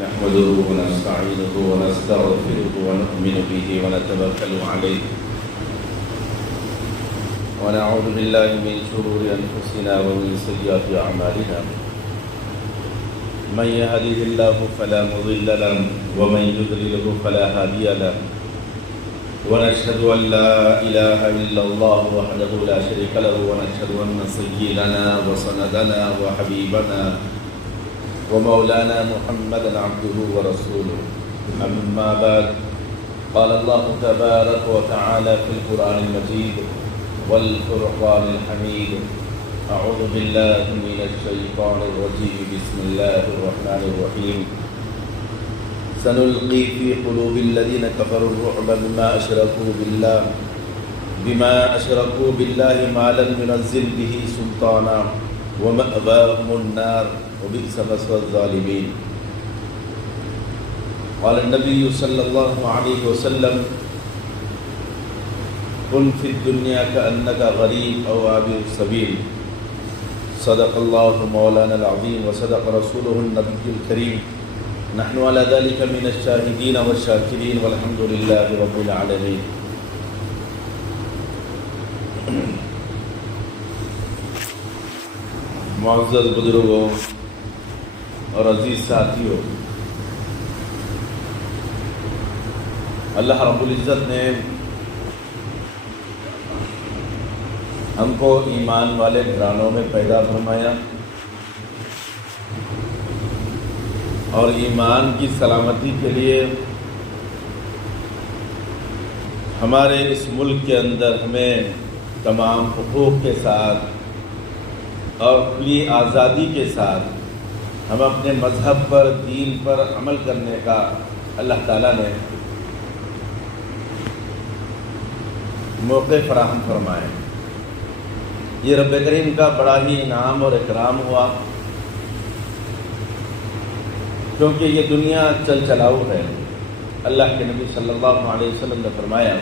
نحمده ونستعينه ونستغفره ونؤمن به ونتوكل عليه ونعوذ بالله من شرور أنفسنا ومن سيئات أعمالنا من يهده الله فلا مضل له ومن يضلله فلا هادي له ونشهد أن لا إله إلا الله وحده لا شريك له ونشهد أن سيدنا وسندنا وحبيبنا ومولانا محمدا عبده ورسوله أما بعد قال الله تبارك وتعالى في القرآن المجيد والفرقان الحميد أعوذ بالله من الشيطان الرجيم بسم الله الرحمن الرحيم سنلقي في قلوب الذين كفروا الرعب بما أشركوا بالله ما لم ينزل به سلطانا ومأواهم النار وبئس مثوى الظالمين قال النبي صلى الله عليه وسلم كن في الدنيا كأنك غريب أو عابر السبيل صدق الله مولانا العظيم وصدق رسوله النبي الكريم نحن على ذلك من الشاهدين والشاكرين والحمد لله رب العالمين. معزز بزرگوں اور عزیز ساتھیوں، اللہ رب العزت نے ہم کو ایمان والے گھرانوں میں پیدا فرمایا اور ایمان کی سلامتی کے لیے ہمارے اس ملک کے اندر ہمیں تمام حقوق کے ساتھ اور کھلی آزادی کے ساتھ ہم اپنے مذہب پر، دین پر عمل کرنے کا اللہ تعالیٰ نے موقع فراہم فرمائے. یہ رب کریم کا بڑا ہی انعام اور اکرام ہوا، کیونکہ یہ دنیا چل چلاؤ ہے. اللہ کے نبی صلی اللہ علیہ وسلم نے فرمایا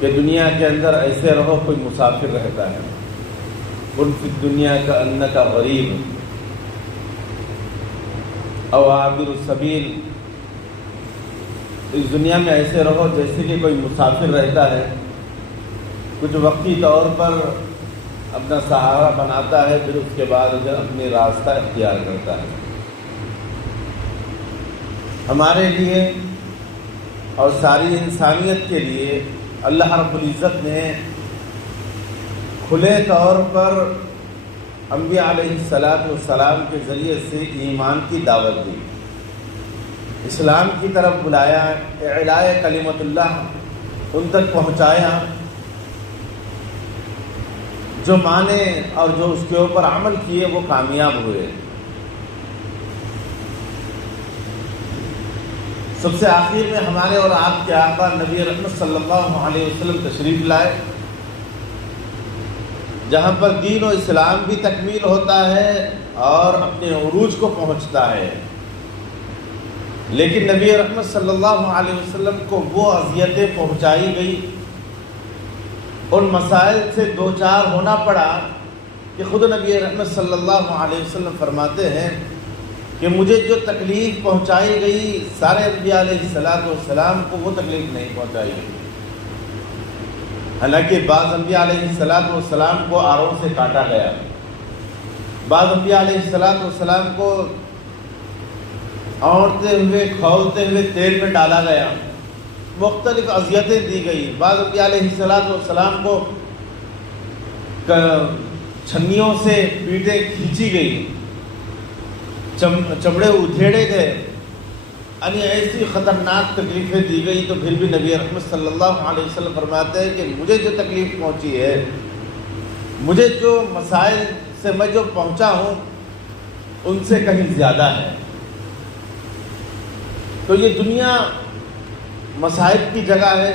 کہ دنیا کے اندر ایسے رہو کوئی مسافر رہتا ہے. کن فی الدنیا کأنک غریب او عابر السبیل، اس دنیا میں ایسے رہو جیسے کہ کوئی مسافر رہتا ہے، کچھ وقتی طور پر اپنا سہارا بناتا ہے، پھر اس کے بعد اپنی راستہ اختیار کرتا ہے. ہمارے لیے اور ساری انسانیت کے لیے اللہ رب العزت نے کھلے طور پر انبیاء علیہ السلام کے ذریعے سے ایمان کی دعوت دی، اسلام کی طرف بلایا، اعلاء کلمت اللہ ان تک پہنچایا. جو مانے اور جو اس کے اوپر عمل کیے وہ کامیاب ہوئے. سب سے آخر میں ہمارے اور آپ کے آقا نبی رحمت صلی اللہ علیہ وسلم تشریف لائے، جہاں پر دین و اسلام بھی تکمیل ہوتا ہے اور اپنے عروج کو پہنچتا ہے. لیکن نبی رحمت صلی اللہ علیہ وسلم کو وہ اذیتیں پہنچائی گئی، ان مسائل سے دو چار ہونا پڑا کہ خود نبی رحمت صلی اللہ علیہ وسلم فرماتے ہیں کہ مجھے جو تکلیف پہنچائی گئی سارے انبیاء علیہ السلام کو وہ تکلیف نہیں پہنچائی گئی. حالانکہ بعض انبیاء علیہ السلام کو آروں سے کاٹا گیا، بعض انبیاء علیہ السلام کو اوڑتے ہوئے کھولتے ہوئے تیل میں ڈالا گیا، مختلف اذیتیں دی گئی. بعض انبیاء علیہ السلام کو چھنیوں سے پیٹیں کھینچی گئی، چمڑے ادھیڑے گئے، یعنی ایسی خطرناک تکلیفیں دی گئی. تو پھر بھی نبی رحمت صلی اللہ علیہ وسلم فرماتے ہیں کہ مجھے جو تکلیف پہنچی ہے، مجھے جو مسائل سے میں جو پہنچا ہوں ان سے کہیں زیادہ ہے. تو یہ دنیا مصائب کی جگہ ہے،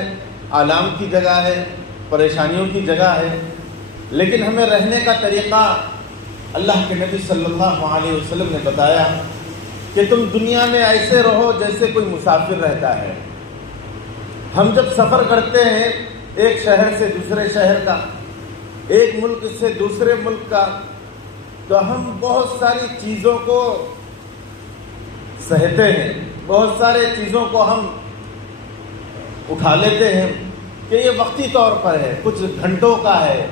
آلام کی جگہ ہے، پریشانیوں کی جگہ ہے، لیکن ہمیں رہنے کا طریقہ اللہ کے نبی صلی اللہ علیہ وسلم نے بتایا کہ تم دنیا میں ایسے رہو جیسے کوئی مسافر رہتا ہے. ہم جب سفر کرتے ہیں ایک شہر سے دوسرے شہر کا، ایک ملک سے دوسرے ملک کا، تو ہم بہت ساری چیزوں کو سہتے ہیں، بہت سارے چیزوں کو ہم اٹھا لیتے ہیں کہ یہ وقتی طور پر ہے، کچھ گھنٹوں کا ہے،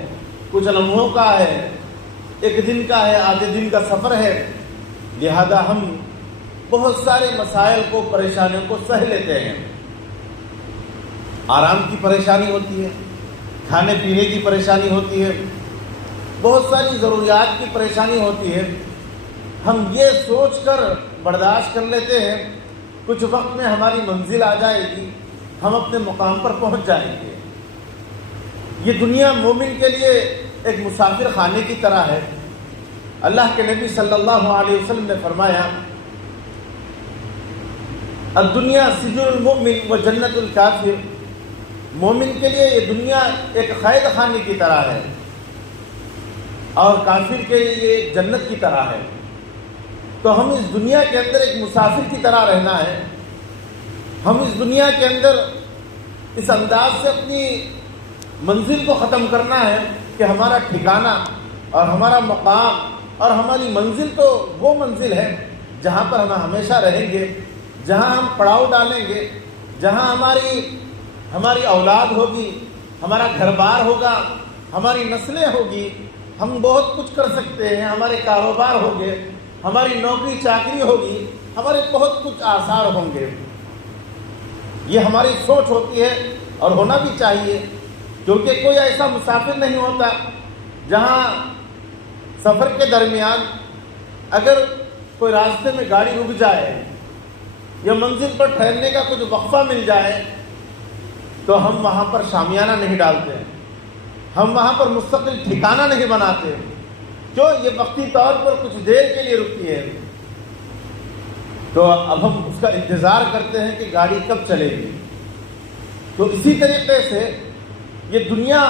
کچھ لمحوں کا ہے، ایک دن کا ہے، آدھے دن کا سفر ہے، لہذا ہم بہت سارے مسائل کو، پریشانیوں کو سہ لیتے ہیں۔ آرام کی پریشانی ہوتی ہے، کھانے پینے کی پریشانی ہوتی ہے، بہت ساری ضروریات کی پریشانی ہوتی ہے، ہم یہ سوچ کر برداشت کر لیتے ہیں کچھ وقت میں ہماری منزل آ جائے گی، ہم اپنے مقام پر پہنچ جائیں گے۔ یہ دنیا مومن کے لیے ایک مسافر خانے کی طرح ہے۔ اللہ کے نبی صلی اللہ علیہ وسلم نے فرمایا، الدنیا سجن المؤمن و جنت الکافر، مومن کے لیے یہ دنیا ایک قید خانے کی طرح ہے اور کافر کے لیے یہ جنت کی طرح ہے۔ تو ہم اس دنیا کے اندر ایک مسافر کی طرح رہنا ہے، ہم اس دنیا کے اندر اس انداز سے اپنی منزل کو ختم کرنا ہے کہ ہمارا ٹھکانہ اور ہمارا مقام اور ہماری منزل تو وہ منزل ہے جہاں پر ہم ہمیشہ رہیں گے، جہاں ہم پڑاؤ ڈالیں گے، جہاں ہماری اولاد ہوگی، ہمارا گھر بار ہوگا، ہماری نسلیں ہوگی، ہم بہت کچھ کر سکتے ہیں، ہمارے کاروبار ہوں گے، ہماری نوکری چاکری ہوگی، ہمارے بہت کچھ آثار ہوں گے۔ یہ ہماری سوچ ہوتی ہے اور ہونا بھی چاہیے، کیونکہ کوئی ایسا مسافر نہیں ہوتا جہاں سفر کے درمیان اگر کوئی راستے میں گاڑی رک جائے یا منزل پر ٹھہرنے کا کچھ وقفہ مل جائے تو ہم وہاں پر شامیانہ نہیں ڈالتے، ہم وہاں پر مستقل ٹھکانہ نہیں بناتے، جو یہ وقتی طور پر کچھ دیر کے لیے رکتی ہے، تو اب ہم اس کا انتظار کرتے ہیں کہ گاڑی کب چلے گی۔ تو اسی طریقے سے یہ دنیا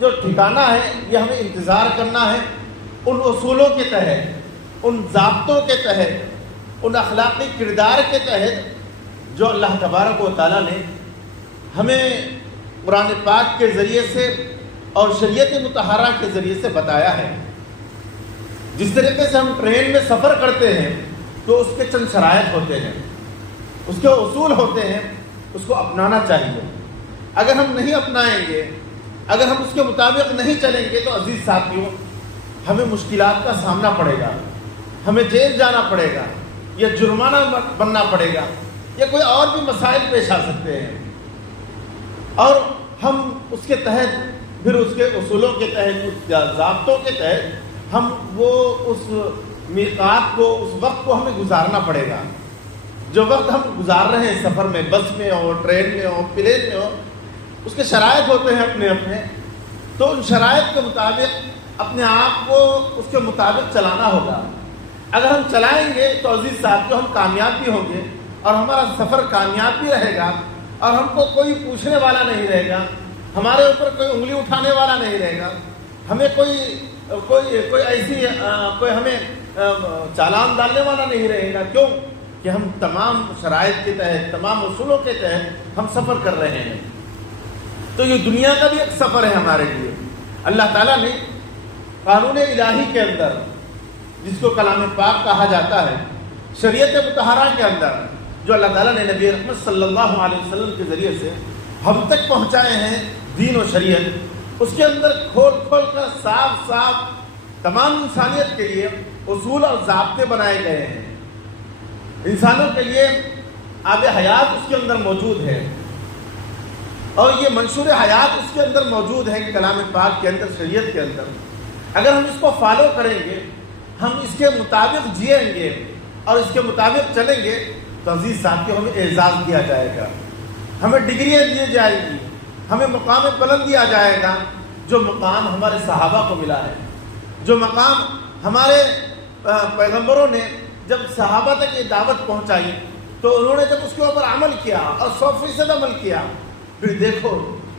جو ٹھکانہ ہے، یہ ہمیں انتظار کرنا ہے ان اصولوں کے تحت، ان ضابطوں کے تحت، ان اخلاقی کردار کے تحت جو اللہ تبارک و تعالیٰ نے ہمیں قرآن پاک کے ذریعے سے اور شریعت مطہرہ کے ذریعے سے بتایا ہے۔ جس طریقے سے ہم ٹرین میں سفر کرتے ہیں تو اس کے چند شرائط ہوتے ہیں، اس کے اصول ہوتے ہیں، اس کو اپنانا چاہیے۔ اگر ہم نہیں اپنائیں گے، اگر ہم اس کے مطابق نہیں چلیں گے تو عزیز ساتھیوں، ہمیں مشکلات کا سامنا پڑے گا، ہمیں جیل جانا پڑے گا، یا جرمانہ بننا پڑے گا، یا کوئی اور بھی مسائل پیش آ سکتے ہیں، اور ہم اس کے تحت پھر اس کے اصولوں کے تحت، اس ضابطوں کے تحت ہم وہ اس میقات کو، اس وقت کو ہمیں گزارنا پڑے گا۔ جو وقت ہم گزار رہے ہیں سفر میں، بس میں ہو، ٹرین میں ہو، پلین میں ہو، اس کے شرائط ہوتے ہیں اپنے اپنے، تو ان شرائط کے مطابق اپنے آپ کو اس کے مطابق چلانا ہوگا۔ اگر ہم چلائیں گے تو عزیز ساتھیوں ہم کامیاب بھی ہوں گے اور ہمارا سفر کامیاب بھی رہے گا، اور ہم کو کوئی پوچھنے والا نہیں رہے گا، ہمارے اوپر کوئی انگلی اٹھانے والا نہیں رہے گا، ہمیں کوئی ایسی کوئی ہمیں چالان ڈالنے والا نہیں رہے گا۔ کیوں کہ ہم تمام شرائط کے تحت، تمام اصولوں کے تحت ہم سفر کر رہے ہیں۔ تو یہ دنیا کا بھی ایک سفر ہے ہمارے لیے۔ اللہ تعالیٰ نے قانون الہی کے اندر، جس کو کلام پاک کہا جاتا ہے، شریعت مطہرہ کے اندر جو اللہ تعالیٰ نے نبی رحمت صلی اللہ علیہ وسلم کے ذریعے سے ہم تک پہنچائے ہیں دین و شریعت، اس کے اندر کھول کھول کر صاف صاف تمام انسانیت کے لیے اصول اور ضابطے بنائے گئے ہیں۔ انسانوں کے لیے آب حیات اس کے اندر موجود ہے، اور یہ منشور حیات اس کے اندر موجود ہے کلام پاک کے اندر، شریعت کے اندر۔ اگر ہم اس کو فالو کریں گے، ہم اس کے مطابق جئیں گے اور اس کے مطابق چلیں گے تو عزیز ساتھیوں ہمیں اعزاز دیا جائے گا، ہمیں ڈگریاں دی جائے گی، ہمیں مقام بلند دیا جائے گا، جو مقام ہمارے صحابہ کو ملا ہے، جو مقام ہمارے پیغمبروں نے جب صحابہ تک یہ دعوت پہنچائی تو انہوں نے جب اس کے اوپر عمل کیا اور 100% عمل کیا، پھر دیکھو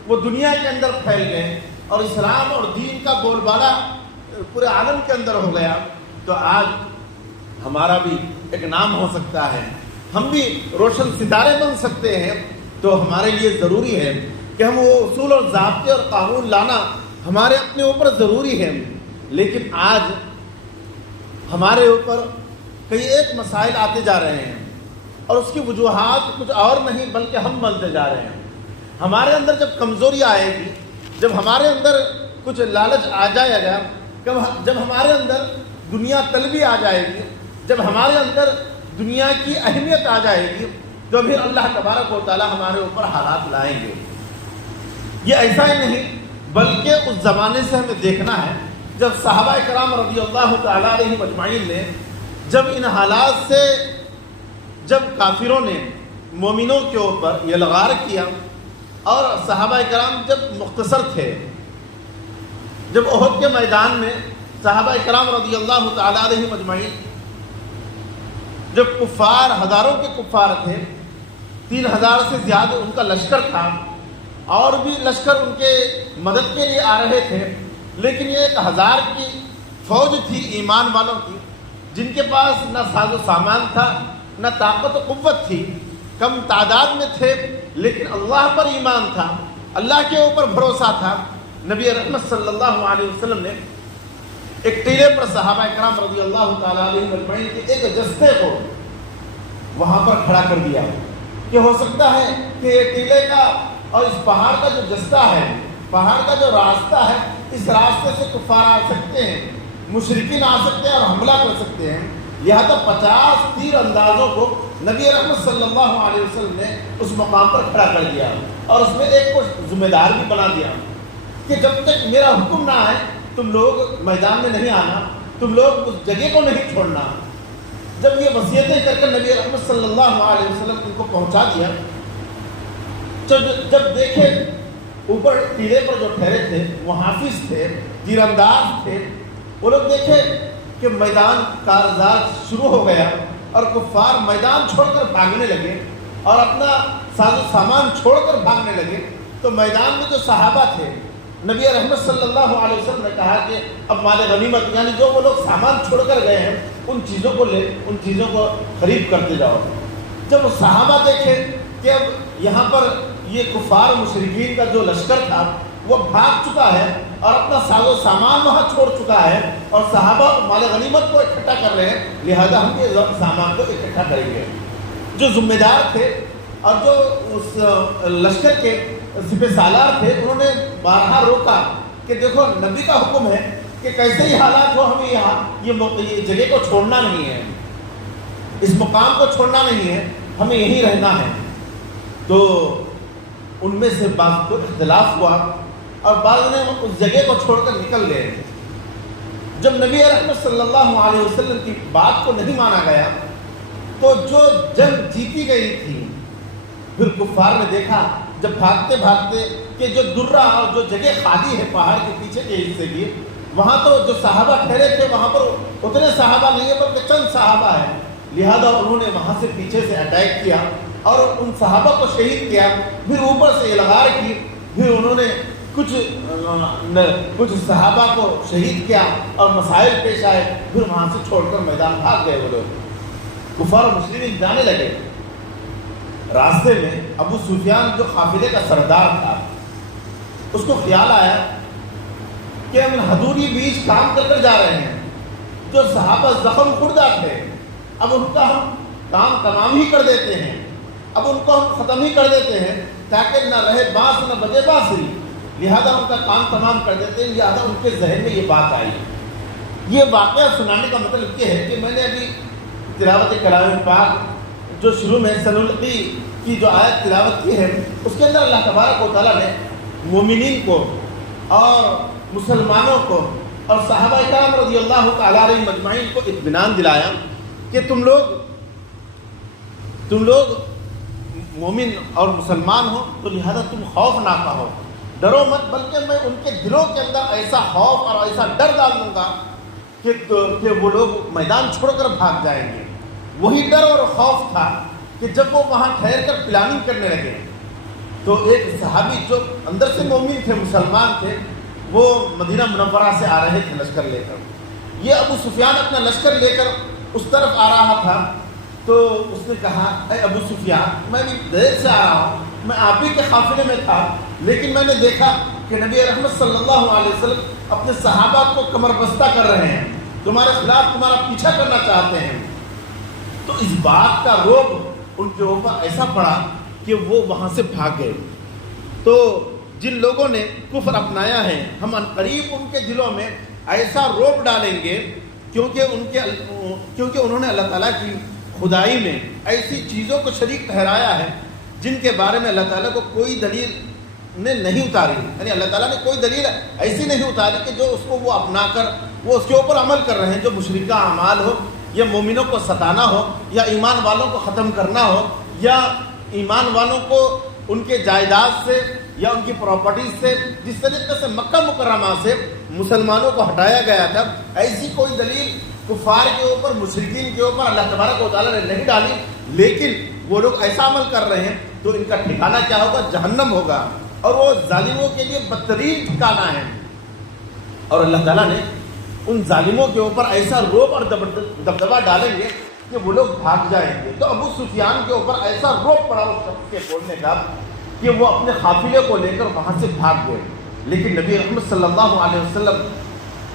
وہ دنیا کے اندر پھیل گئے اور اسلام اور دین کا بول بالا پورے عالم کے اندر ہو گیا، تو آج ہمارا بھی ایک نام ہو سکتا ہے، ہم بھی روشن ستارے بن سکتے ہیں۔ تو ہمارے لیے ضروری ہے کہ ہم وہ اصول اور ضابطے اور قانون لانا ہمارے اپنے اوپر ضروری ہے، لیکن آج ہمارے اوپر کئی ایک مسائل آتے جا رہے ہیں۔ اور اس کی وجوہات کچھ اور نہیں بلکہ ہم بنتے جا رہے ہیں۔ ہمارے اندر جب کمزوری آئے گی، جب ہمارے اندر کچھ لالچ آ جائے گا، جب ہمارے اندر دنیا طلبی آ جائے گی، جب ہمارے اندر دنیا کی اہمیت آ جائے گی، تو پھر اللہ تبارک و تعالیٰ ہمارے اوپر حالات لائیں گے۔ یہ ایسا ہی نہیں بلکہ اس زمانے سے ہمیں دیکھنا ہے جب صحابہ کرام رضی اللہ تعالیٰ علیہ اجمعین نے جب ان حالات سے، جب کافروں نے مومنوں کے اوپر یلغار کیا، اور صحابہ کرام جب مختصر تھے، جب احد کے میدان میں صحابہ کرام رضی اللہ تعالیٰ علیہ اجمعین، جب کفار ہزاروں کے کفار تھے، 3000 سے زیادہ ان کا لشکر تھا، اور بھی لشکر ان کے مدد کے لیے آ رہے تھے، لیکن یہ 1000 کی فوج تھی ایمان والوں کی، جن کے پاس نہ ساز و سامان تھا، نہ طاقت و قوت تھی، کم تعداد میں تھے، لیکن اللہ پر ایمان تھا، اللہ کے اوپر بھروسہ تھا۔ نبی رحمت صلی اللہ علیہ وسلم نے ایک ٹیلے پر صحابہ کرام رضی اللہ تعالیٰ علیہ اجمعین کے ایک جستے کو وہاں پر کھڑا کر دیا کہ ہو سکتا ہے کہ یہ ٹیلے کا اور اس پہاڑ کا جو جستہ ہے، پہاڑ کا جو راستہ ہے، اس راستے سے کفار آ سکتے ہیں، مشرکین آ سکتے ہیں اور حملہ کر سکتے ہیں، لہذا 50 تیر اندازوں کو نبی رحمت صلی اللہ علیہ وسلم نے اس مقام پر کھڑا کر دیا، اور اس میں ایک کو ذمہ دار بھی بنا دیا کہ جب تک میرا حکم نہ آئے تم لوگ میدان میں نہیں آنا، تم لوگ اس جگہ کو نہیں چھوڑنا۔ جب یہ وصیتیں کر کے نبی رحمت صلی اللہ علیہ وسلم ان کو پہنچا دیا، جب دیکھے اوپر ٹیلے پر جو ٹھہرے تھے وہ حافظ تھے، تیر انداز تھے، وہ لوگ دیکھے کہ میدان کارزار شروع ہو گیا اور کفار میدان چھوڑ کر بھاگنے لگے اور اپنا ساز و سامان چھوڑ کر بھاگنے لگے، تو میدان میں جو صحابہ تھے، نبی رحمت صلی اللہ علیہ وسلم نے کہا کہ اب مال غنیمت، یعنی جو وہ لوگ سامان چھوڑ کر گئے ہیں ان چیزوں کو لے، ان چیزوں کو خرید کرتے جاؤ۔ جب وہ صحابہ دیکھے کہ اب یہاں پر یہ کفار مشرکین کا جو لشکر تھا وہ بھاگ چکا ہے اور اپنا ساز و سامان وہاں چھوڑ چکا ہے، اور صحابہ مال غنیمت کو اکٹھا کر رہے ہیں، لہذا ہم یہ سامان کو اکٹھا کریں گے۔ جو ذمہ دار تھے اور جو اس لشکر کے سپہ سالار تھے، انہوں نے بارہا روکا کہ دیکھو نبی کا حکم ہے کہ کیسے ہی حالات ہو ہمیں یہاں یہ جگہ کو چھوڑنا نہیں ہے، اس مقام کو چھوڑنا نہیں ہے، ہمیں یہیں رہنا ہے۔ تو ان میں سے بعض کو اختلاف ہوا اور بعض نے اس جگہ کو چھوڑ کر نکل گئے۔ جب نبی رحمت صلی اللہ علیہ وسلم کی بات کو نہیں مانا گیا تو جو جنگ جیتی گئی تھی، پھر کفار نے دیکھا جب بھاگتے بھاگتے کہ جو درہ اور جو جگہ خالی ہے پہاڑ کے پیچھے کے حصے کی، وہاں تو جو صحابہ ٹھہرے تھے وہاں پر اتنے صحابہ نہیں ہیں بلکہ چند صحابہ ہیں، لہذا انہوں نے وہاں سے پیچھے سے اٹیک کیا اور ان صحابہ کو شہید کیا، پھر اوپر سے الغار کی، پھر انہوں نے کچھ صحابہ کو شہید کیا اور مسائل پیش آئے، پھر وہاں سے چھوڑ کر میدان بھاگ گئے وہ لوگ۔ کفار و مسلمین جانے لگے، راستے میں ابو سفیان جو قافلے کا سردار تھا اس کو خیال آیا کہ ہم حضوری بیچ کام کر کر جا رہے ہیں، جو صحابہ زخم خوردہ تھے اب ان کا ہم کام تمام ہی کر دیتے ہیں، اب ان کو ہم ختم ہی کر دیتے ہیں تاکہ نہ رہے بانس نہ بجے بانسری، لہذا ان کا کام تمام کر دیتے ہیں۔ لہذا ان کے ذہن میں یہ بات آئی۔ یہ واقعہ سنانے کا مطلب یہ ہے کہ میں نے ابھی تلاوت کلام پاک جو شروع میں سنلقی کی جو آیت تلاوت کی ہے، اس کے اندر اللہ تبارک و تعالیٰ نے مومنین کو اور مسلمانوں کو اور صحابہ کرام رضی اللہ تعالیٰ علیہ مجمعین کو اطمینان دلایا کہ تم لوگ مومن اور مسلمان ہو تو لہذا تم خوف نہ کہو، ڈرو مت، بلکہ میں ان کے دلوں کے اندر ایسا خوف اور ایسا ڈر ڈال دوں گا کہ وہ لوگ میدان چھوڑ کر بھاگ جائیں گے۔ وہی ڈر اور خوف تھا کہ جب وہ وہاں ٹھہر کر پلاننگ کرنے لگے تو ایک صحابی جو اندر سے مومن تھے، مسلمان تھے، وہ مدینہ منورہ سے آ رہے تھے لشکر لے کر۔ یہ ابو سفیان اپنا لشکر لے کر اس طرف آ رہا تھا، تو اس نے کہا اے ابو سفیان، میں بھی دیر سے آ رہا ہوں، میں آپ ہی کے قافلے میں تھا، لیکن میں نے دیکھا کہ نبی رحمت صلی اللہ علیہ وسلم اپنے صحابہ کو کمر بستہ کر رہے ہیں، تمہارے خلاف تمہارا پیچھا کرنا چاہتے ہیں۔ تو اس بات کا روب ان کے اوپر ایسا پڑا کہ وہ وہاں سے بھاگ گئے۔ تو جن لوگوں نے کفر اپنایا ہے ہم عنقریب ان کے دلوں میں ایسا روب ڈالیں گے کیونکہ انہوں نے اللہ تعالیٰ کی خدائی میں ایسی چیزوں کو شریک ٹھہرایا ہے جن کے بارے میں اللہ تعالیٰ کو کوئی دلیل نے نہیں اتاری، یعنی اللہ تعالیٰ نے کوئی دلیل ایسی نہیں اتاری کہ جو اس کو وہ اپنا کر وہ اس کے اوپر عمل کر رہے ہیں، جو مشرکہ اعمال ہو یا مومنوں کو ستانا ہو یا ایمان والوں کو ختم کرنا ہو یا ایمان والوں کو ان کے جائیداد سے یا ان کی پراپرٹیز سے جس طریقے سے مکہ مکرمہ سے مسلمانوں کو ہٹایا گیا تھا، ایسی کوئی دلیل کفار کے اوپر مشرکین کے اوپر اللہ تبارک و تعالیٰ نے نہیں ڈالی، لیکن وہ لوگ ایسا عمل کر رہے ہیں تو ان کا ٹھکانہ کیا ہوگا؟ جہنم ہوگا، اور وہ ظالموں کے لیے بدترین ٹھکانہ ہے۔ اور اللہ تعالیٰ نے ان ظالموں کے اوپر ایسا روب اور دبدبہ ڈالیں گے کہ وہ لوگ بھاگ جائیں گے۔ تو ابو سفیان کے اوپر ایسا روب پڑا اس شخص کے بولنے کا کہ وہ اپنے قافلے کو لے کر وہاں سے بھاگ گئے، لیکن نبی رحمت صلی اللہ علیہ وسلم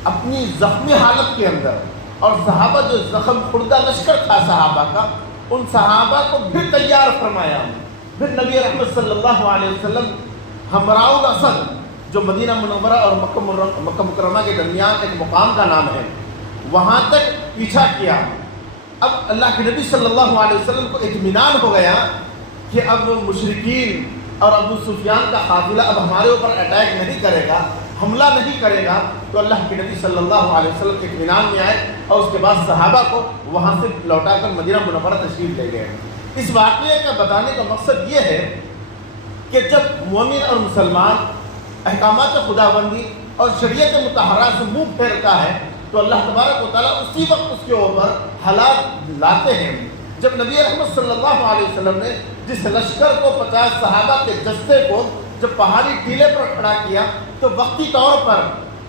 اپنی زخمی حالت کے اندر اور صحابہ جو زخم خوردہ لشکر تھا صحابہ کا، ان صحابہ کو پھر تیار فرمایا۔ پھر نبی رحمت صلی اللہ علیہ وسلم حمراء الاسد جو مدینہ منورہ اور مکہ مکرمہ کے درمیان ایک مقام کا نام ہے، وہاں تک پیچھا کیا۔ اب اللہ کے نبی صلی اللہ علیہ وسلم کو اطمینان ہو گیا کہ اب مشرکین اور ابو سفیان کا قافلہ اب ہمارے اوپر اٹیک نہیں کرے گا، حملہ نہیں کرے گا۔ تو اللہ کے نبی صلی اللہ علیہ وسلم کے اطمینان میں آئے اور اس کے بعد صحابہ کو وہاں سے لوٹا کر مدینہ منورہ تشریف لے گئے۔ اس واقعے کا بتانے کا مقصد یہ ہے کہ جب مومن اور مسلمان احکامات خداوندی اور شریعت مطہرہ سے منہ پھیرتا ہے تو اللہ تبارک و تعالیٰ اسی وقت اس کے اوپر حالات لاتے ہیں۔ جب نبی احمد صلی اللہ علیہ وسلم نے جس لشکر کو 50 صحابہ کے دستے کو جب پہاڑی ٹیلے پر کھڑا کیا تو وقتی طور پر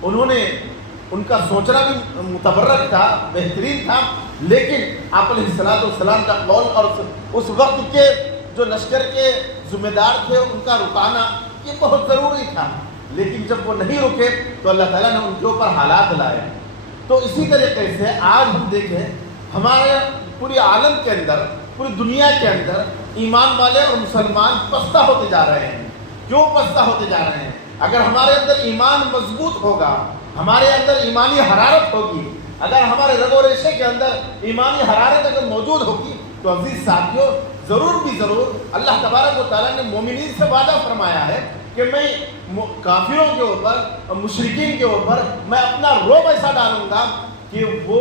انہوں نے ان کا سوچنا بھی متبرک تھا، بہترین تھا، لیکن آپ علیہ الصلوۃ والسلام کا قول اور اس وقت کے جو لشکر کے ذمہ دار تھے ان کا رکانا یہ بہت ضروری تھا، لیکن جب وہ نہیں رکے تو اللہ تعالیٰ نے ان کے اوپر حالات لائے۔ تو اسی طریقے سے آج ہم دیکھیں ہمارے پوری عالم کے اندر، پوری دنیا کے اندر ایمان والے اور مسلمان پستہ ہوتے جا رہے ہیں۔ کیوں پستہ ہوتے جا رہے ہیں؟ اگر ہمارے اندر ایمان مضبوط ہوگا، ہمارے اندر ایمانی حرارت ہوگی، اگر ہمارے رگ و ریشے کے اندر ایمانی حرارت اگر موجود ہوگی تو عزیز ساتھیوں ضرور بھی ضرور اللہ تبارک و تعالیٰ نے مومنین سے وعدہ فرمایا ہے کہ میں کافروں کے اوپر اور مشرکین کے اوپر میں اپنا روب ایسا ڈالوں گا کہ وہ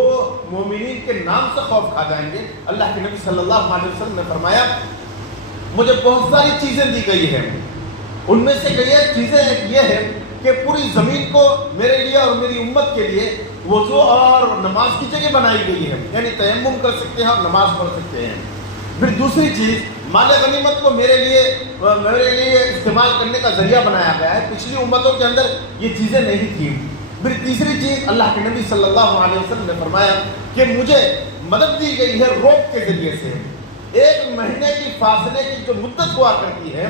مومنین کے نام سے خوف کھا جائیں گے۔ اللہ کے نبی صلی اللہ علیہ وسلم نے فرمایا مجھے بہت ساری چیزیں دی گئی ہیں، ان میں سے کئی چیزیں ایک یہ ہے کہ پوری زمین کو میرے لیے اور میری امت کے لیے وضو اور نماز کی جگہ بنائی گئی ہے، یعنی تیمم کر سکتے ہیں اور نماز پڑھ سکتے ہیں۔ پھر دوسری چیز مال غنیمت کو میرے لیے استعمال کرنے کا ذریعہ بنایا گیا ہے، پچھلی امتوں کے اندر یہ چیزیں نہیں تھیں۔ پھر تیسری چیز اللہ کے نبی صلی اللہ علیہ وسلم نے فرمایا کہ مجھے مدد دی گئی ہے روب کے ذریعے سے۔ 1 مہینے کی فاصلے کی جو مدت ہوا کرتی ہے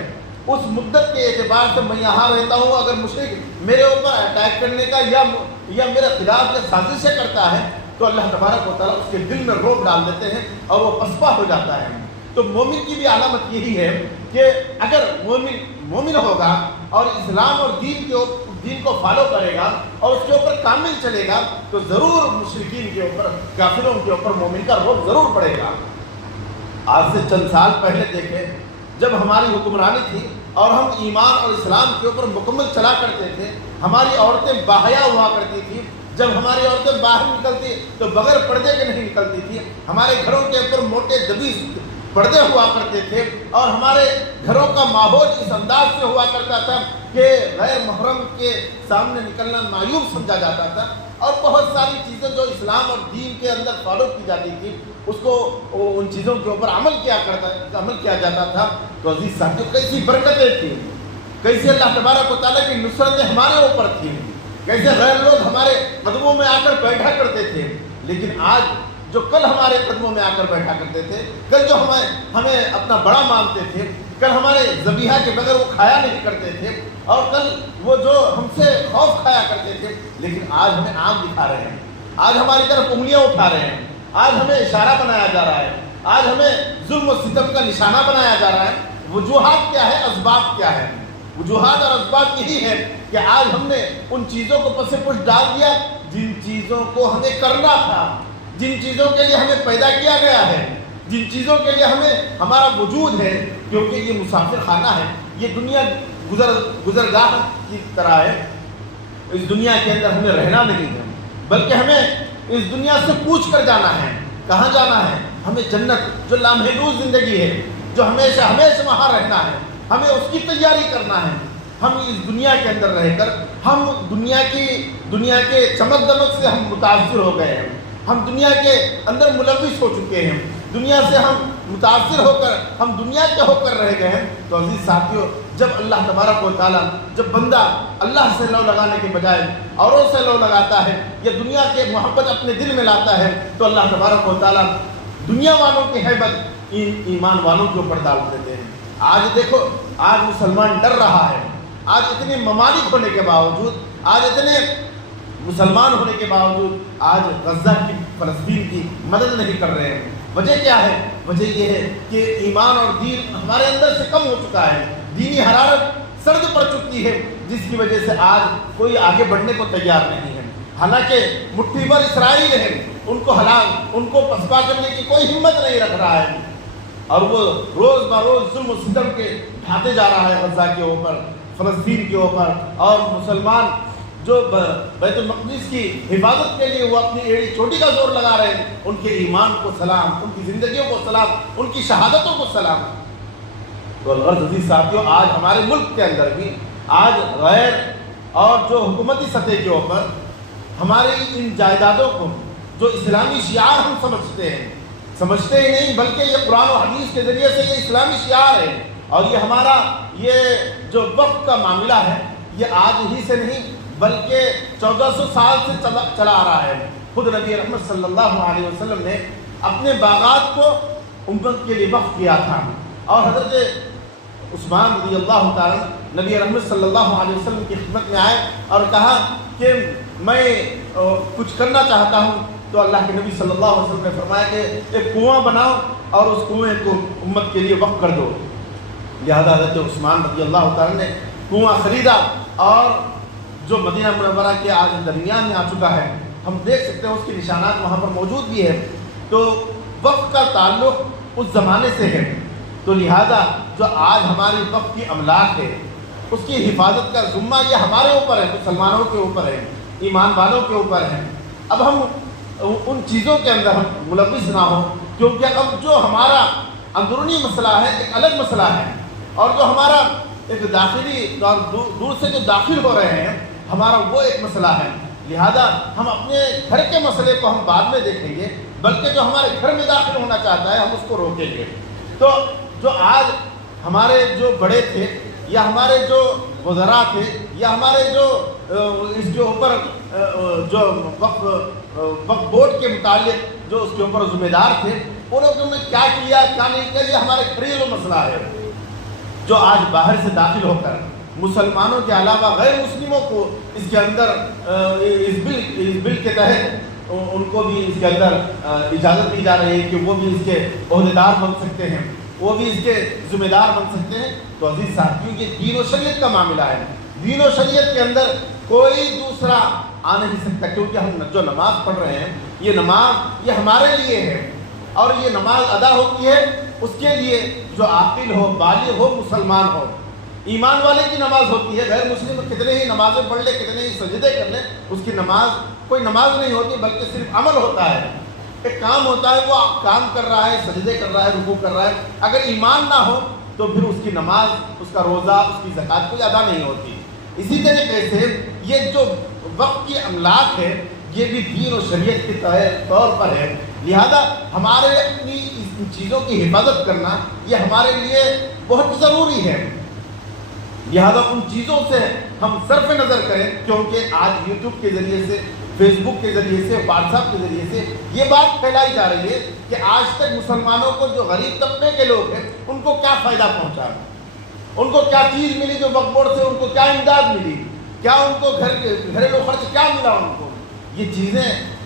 اس مدت کے اعتبار سے میں یہاں رہتا ہوں، اگر مشرک میرے اوپر اٹیک کرنے کا یا میرے خلاف میں سازشیں کرتا ہے تو اللہ تبارک و تعالیٰ اس کے دل میں روب ڈال دیتے ہیں اور وہ پسپا ہو جاتا ہے۔ تو مومن کی بھی علامت یہی ہے کہ اگر مومن ہوگا اور اسلام اور دین کو فالو کرے گا اور اس کے اوپر کامل چلے گا تو ضرور مشرکین کے اوپر، کافروں کے اوپر مومن کا روب ضرور پڑے گا۔ آج سے چند سال پہلے دیکھیں جب ہماری حکمرانی تھی اور ہم ایمان اور اسلام کے اوپر مکمل چلا کرتے تھے، ہماری عورتیں باحیا ہوا کرتی تھی، جب ہماری عورتیں باہر نکلتی تو بغیر پردے کے نہیں نکلتی تھی، ہمارے گھروں کے اوپر موٹے دبیز پردے ہوا کرتے تھے اور ہمارے گھروں کا ماحول اس انداز سے ہوا کرتا تھا کہ غیر محرم کے سامنے نکلنا معیوب سمجھا جاتا تھا، اور بہت ساری چیزیں جو اسلام اور دین کے اندر فالو کی جاتی تھی اس کو ان چیزوں کے اوپر عمل کیا جاتا تھا۔ تو عزیز ساتھیوں کیسی برکتیں تھیں، کیسے اللہ تبارک و تعالیٰ کی نصرتیں ہمارے اوپر تھیں، کیسے غیر لوگ ہمارے قدموں میں آ کر بیٹھا کرتے تھے، لیکن آج جو کل ہمارے قدموں میں آ کر بیٹھا کرتے تھے، کل جو ہمیں اپنا بڑا مانتے تھے، کل ہمارے ذبیحہ کے بغیر وہ کھایا نہیں کرتے تھے، اور کل وہ جو ہم سے خوف کھایا کرتے تھے، لیکن آج ہمیں آنکھ دکھا رہے ہیں، آج ہماری طرف انگلیاں اٹھا رہے ہیں، آج ہمیں اشارہ بنایا جا رہا ہے، آج ہمیں ظلم و ستم کا نشانہ بنایا جا رہا ہے. وجوہات کیا ہے, اسباب کیا ہے؟ وجوہات اور اسباب یہی ہے کہ آج ہم نے ان چیزوں کو پس پش ڈال دیا جن چیزوں کو ہمیں کرنا تھا, جن چیزوں کے لیے ہمیں پیدا کیا گیا ہے, جن چیزوں کے لیے ہمیں ہمارا وجود ہے. کیونکہ یہ مسافر خانہ ہے, یہ دنیا گزرگاہ کی طرح ہے. اس دنیا کے اندر ہمیں رہنا نہیں ہے, بلکہ ہمیں اس دنیا سے پوچھ کر جانا ہے. کہاں جانا ہے؟ ہمیں جنت جو لامحدود زندگی ہے, جو ہمیشہ ہمیشہ وہاں رہنا ہے, ہمیں اس کی تیاری کرنا ہے. ہم اس دنیا کے اندر رہ کر ہم دنیا کے چمک دمک سے ہم متاثر ہو گئے ہیں, ہم دنیا کے اندر ملوث ہو چکے ہیں, دنیا سے ہم متاثر ہو کر ہم دنیا کے ہو کر رہ گئے ہیں. تو عزیز ساتھیوں, جب اللہ تبارک و تعالیٰ, جب بندہ اللہ سے لو لگانے کے بجائے اوروں سے لو لگاتا ہے یا دنیا کے محبت اپنے دل میں لاتا ہے, تو اللہ تبارک و تعالیٰ دنیا والوں کی ہیبت ایمان والوں کے اوپر ڈال دیتے ہیں. آج دیکھو, آج مسلمان ڈر رہا ہے. آج اتنے ممالک ہونے کے باوجود, آج اتنے مسلمان ہونے کے باوجود آج غزہ کی, فلسطین کی مدد نہیں کر رہے ہیں. وجہ کیا ہے؟ وجہ یہ ہے کہ ایمان اور دین ہمارے اندر سے کم ہو چکا ہے, دینی حرارت سرد پڑ چکی ہے, جس کی وجہ سے آج کوئی آگے بڑھنے کو تیار نہیں ہے. حالانکہ مٹھی بھر اسرائیل ہے, ان کو پسپا کرنے کی کوئی ہمت نہیں رکھ رہا ہے, اور وہ روز بروز ظلم و ستم کے ڈھاتے جا رہا ہے غزہ کے اوپر, فلسطین کے اوپر. اور مسلمان جو بیت المقدس کی حفاظت کے لیے وہ اپنی ایڑی چوٹی کا زور لگا رہے ہیں, ان کے ایمان کو سلام, ان کی زندگیوں کو سلام, ان کی شہادتوں کو سلام. تو الغرض عزیز ساتھیوں, آج ہمارے ملک کے اندر بھی آج غیر اور جو حکومتی سطح کے اوپر ہماری ان جائیدادوں کو جو اسلامی شعار ہم سمجھتے ہی نہیں, بلکہ یہ قرآن و حدیث کے ذریعے سے یہ اسلامی شعار ہے. اور یہ ہمارا یہ جو وقت کا معاملہ ہے, یہ آج ہی سے نہیں بلکہ 1400 سال سے چلا آ رہا ہے. خود نبی رحمت صلی اللہ علیہ وسلم نے اپنے باغات کو امت کے لیے وقف کیا تھا, اور حضرت عثمان رضی اللہ تعالیٰ نبی رحمت صلی اللہ علیہ وسلم کی خدمت میں آئے اور کہا کہ میں کچھ کرنا چاہتا ہوں. تو اللہ کے نبی صلی اللہ علیہ وسلم نے فرمایا کہ ایک کنواں بناؤ اور اس کنویں کو امت کے لیے وقف کر دو. لہذا حضرت عثمان رضی اللہ تعالیٰ نے کنواں خریدا, اور جو مدینہ منورہ کے آج درمیان میں آ چکا ہے, ہم دیکھ سکتے ہیں اس کے نشانات وہاں پر موجود بھی ہے. تو وقف کا تعلق اس زمانے سے ہے, تو لہذا جو آج ہماری وقف کی املاک ہے اس کی حفاظت کا ذمہ یہ ہمارے اوپر ہے, مسلمانوں کے اوپر ہے, ایمان والوں کے اوپر ہے. اب ہم ان چیزوں کے اندر ہم ملوث نہ ہوں, کیونکہ اب جو ہمارا اندرونی مسئلہ ہے ایک الگ مسئلہ ہے, اور جو ہمارا ایک داخلی اور دور سے جو داخل ہو رہے ہیں ہمارا وہ ایک مسئلہ ہے. لہذا ہم اپنے گھر کے مسئلے کو ہم بعد میں دیکھیں گے, بلکہ جو ہمارے گھر میں داخل ہونا چاہتا ہے ہم اس کو روکیں گے. تو جو آج ہمارے جو بڑے تھے یا ہمارے جو وزراء تھے یا ہمارے جو اس کے اوپر جو وقف بورڈ کے متعلق جو اس کے اوپر ذمہ دار تھے, انہوں نے کیا کیا کیا نہیں کیا, یہ ہمارے گھریلو مسئلہ ہے. جو آج باہر سے داخل ہو کر مسلمانوں کے علاوہ غیر مسلموں کو اس کے اندر اس بل کے تحت ان کو بھی اس کے اندر اجازت دی جا رہی ہے کہ وہ بھی اس کے عہدیدار بن سکتے ہیں, وہ بھی اس کے ذمہ دار بن سکتے ہیں. تو عزیز ساتھیوں, یہ دین و شریعت کا معاملہ ہے. دین و شریعت کے اندر کوئی دوسرا آ نہیں سکتا, کیونکہ ہم جو نماز پڑھ رہے ہیں یہ نماز یہ ہمارے لیے ہے, اور یہ نماز ادا ہوتی ہے اس کے لیے جو عاقل ہو, بالغ ہو, مسلمان ہو. ایمان والے کی نماز ہوتی ہے, غیر مسلم کتنے ہی نمازیں پڑھ لے, کتنے ہی سجدے کر لیں, اس کی نماز کوئی نماز نہیں ہوتی بلکہ صرف عمل ہوتا ہے, ایک کام ہوتا ہے, وہ کام کر رہا ہے, سجدے کر رہا ہے, رکوع کر رہا ہے. اگر ایمان نہ ہو تو پھر اس کی نماز, اس کا روزہ, اس کی زکوٰۃ کوئی ادا نہیں ہوتی. اسی طریقے سے یہ جو وقت کی املاک ہے یہ بھی دین و شریعت کے طور پر ہے. لہذا ہمارے اپنی ان چیزوں کی حفاظت کرنا یہ ہمارے لیے بہت ضروری ہے. لہذا ان چیزوں سے ہم صرف نظر کریں, کیونکہ آج یوٹیوب کے ذریعے سے, فیس بک کے ذریعے سے, واٹس ایپ کے ذریعے سے یہ بات پھیلائی جا رہی ہے کہ آج تک مسلمانوں کو جو غریب طبقے کے لوگ ہیں ان کو کیا فائدہ پہنچا, ان کو کیا چیز ملی جو وقف بورڈ سے, ان کو کیا امداد ملی, کیا ان کو گھریلو خرچ کیا ملا ان کو. یہ چیزیں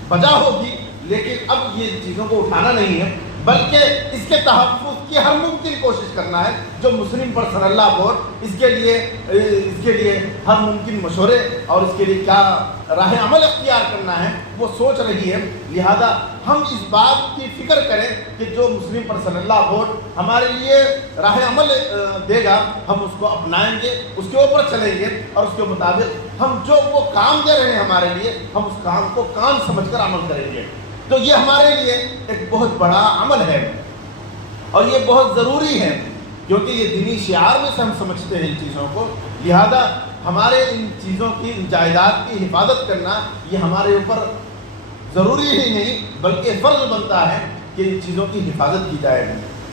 بجا ہوگی, لیکن اب یہ چیزوں کو اٹھانا نہیں ہے, بلکہ اس کے تحفظ کی ہر ممکن کوشش کرنا ہے. جو مسلم پرسنل لا بورڈ اس کے لیے ہر ممکن مشورے اور اس کے لیے کیا راہ عمل اختیار کرنا ہے وہ سوچ رہی ہے. لہذا ہم اس بات کی فکر کریں کہ جو مسلم پرسنل لا بورڈ ہمارے لیے راہ عمل دے گا ہم اس کو اپنائیں گے, اس کے اوپر چلیں گے اور اس کے مطابق ہم جو وہ کام دے رہے ہیں ہمارے لیے ہم اس کام کو کام سمجھ کر عمل کریں گے. تو یہ ہمارے لیے ایک بہت بڑا عمل ہے اور یہ بہت ضروری ہے کیونکہ یہ دینی شعار میں سے ہم سمجھتے ہیں ان چیزوں کو. لہذا ہمارے ان چیزوں کی ان جائیداد کی حفاظت کرنا یہ ہمارے اوپر ضروری ہی نہیں بلکہ فرض بنتا ہے کہ ان چیزوں کی حفاظت کی جائے.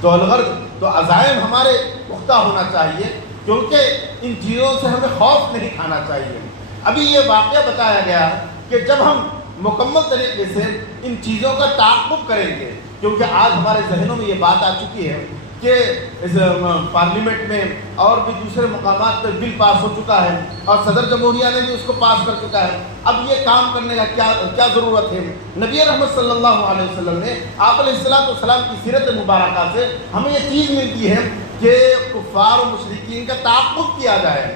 تو الغرض تو عزائم ہمارے پختہ ہونا چاہیے کیونکہ ان چیزوں سے ہمیں خوف نہیں کھانا چاہیے. ابھی یہ واقعہ بتایا گیا کہ جب ہم مکمل طریقے سے ان چیزوں کا تعاقب کریں گے, کیونکہ آج ہمارے ذہنوں میں یہ بات آ چکی ہے کہ اس پارلیمنٹ میں اور بھی دوسرے مقامات پر بل پاس ہو چکا ہے اور صدر جمہوریہ نے بھی اس کو پاس کر چکا ہے. اب یہ کام کرنے کا کیا ضرورت ہے؟ نبی رحمت صلی اللہ علیہ وسلم نے آپ علیہ السلام کی سیرت مبارکہ سے ہمیں یہ چیز ملتی ہے کہ کفار و مشرکین کا تعاقب کیا جائے.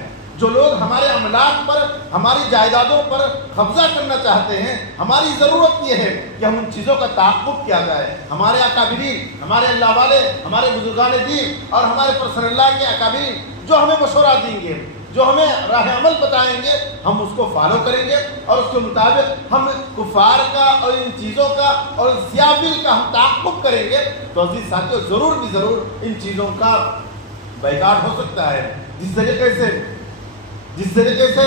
جو لوگ ہمارے املاک پر ہماری جائیدادوں پر قبضہ کرنا چاہتے ہیں ہماری ضرورت یہ ہے کہ ہم ان چیزوں کا تعاقب کیا جائے. ہمارے اکابرین, ہمارے اللہ والے, ہمارے بزرگان دین اور ہمارے پرسنل اللہ کے اکابرین جو ہمیں مشورہ دیں گے, جو ہمیں راہ عمل بتائیں گے ہم اس کو فالو کریں گے اور اس کے مطابق ہم کفار کا اور ان چیزوں کا اور زیابل کا ہم تعاقب کریں گے. تو عزیز ساتھیو ضرور بھی ضرور ان چیزوں کا بائیکاٹ ہو سکتا ہے. جس طریقے سے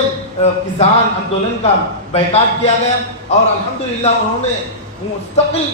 کسان آندولن کا بائیکاٹ کیا گیا اور الحمدللہ انہوں نے مستقل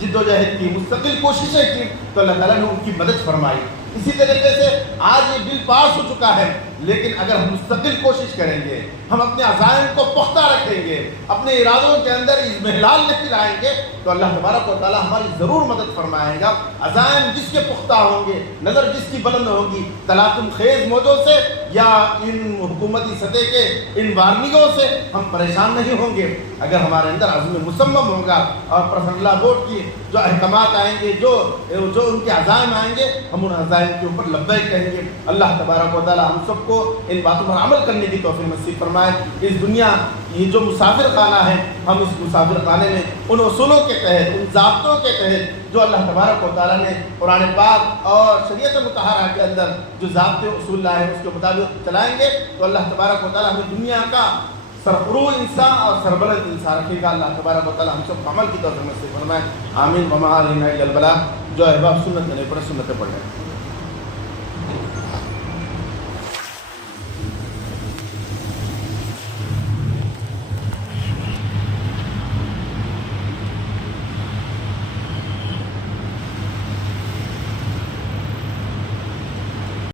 جدوجہد کی, مستقل کوششیں کی تو اللہ تعالیٰ نے ان کی مدد فرمائی. اسی طریقے سے آج یہ بل پاس ہو چکا ہے لیکن اگر ہم مستقل کوشش کریں گے, ہم اپنے عزائم کو پختہ رکھیں گے, اپنے ارادوں کے اندر اضمحلال نہیں لائیں گے تو اللہ تبارک و تعالیٰ ہماری ضرور مدد فرمائے گا. عزائم جس کے پختہ ہوں گے, نظر جس کی بلند ہوگی, تلاطم خیز موجوں سے یا ان حکومتی سطح کے ان وارننگوں سے ہم پریشان نہیں ہوں گے. اگر ہمارے اندر عزم مصمم ہوگا اور پرسنل اللہ بورڈ کی جو احکامات آئیں گے, جو ان کے عزائم آئیں گے, ہم ان عزائم کے اوپر لبیک کہیں گے. اللہ تبارک و تعالیٰ ہم سب کو ان باتوں پر عمل کرنے کی توفیق نصیب فرمائے. اس دنیا یہ جو مسافر خانہ ہے ہم اس مسافر خانے میں ان اصولوں کے تحت, ان ضابطوں کے تحت جو اللہ تبارک و تعالیٰ نے قرآن پاک اور شریعت مطہرہ کے اندر جو ضابطے اصول لائے ہیں اس کے مطابق چلائیں گے تو اللہ تبارک و تعالیٰ ہمیں دنیا کا سرفرو انسان اور سربلند انسان رکھے گا. اللہ تبارک و تعالیٰ ہم سب کو عمل کی توفیق نصیب فرمائے. آمین. وما علینا الا البلاغ. جو احباب سنت نہیں پڑھے سنتیں پڑھ لیں.